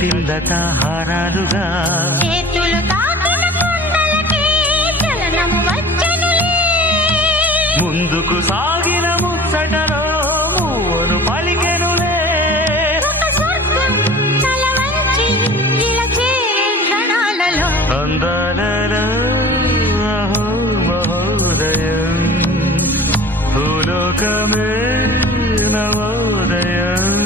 కట్టిందట హారాలుగా చేతులు తాకిన కొండలకే చలనము వచ్చెనులే. ముందుకు సాగిన ముచ్చటలో మూవను పలికెనులే. ఒక స్వర్గం తల వంచి ఇలా చేరే క్షణాలలో అందాలలో అహో మహోదయం భూలోకమే నవోదయం.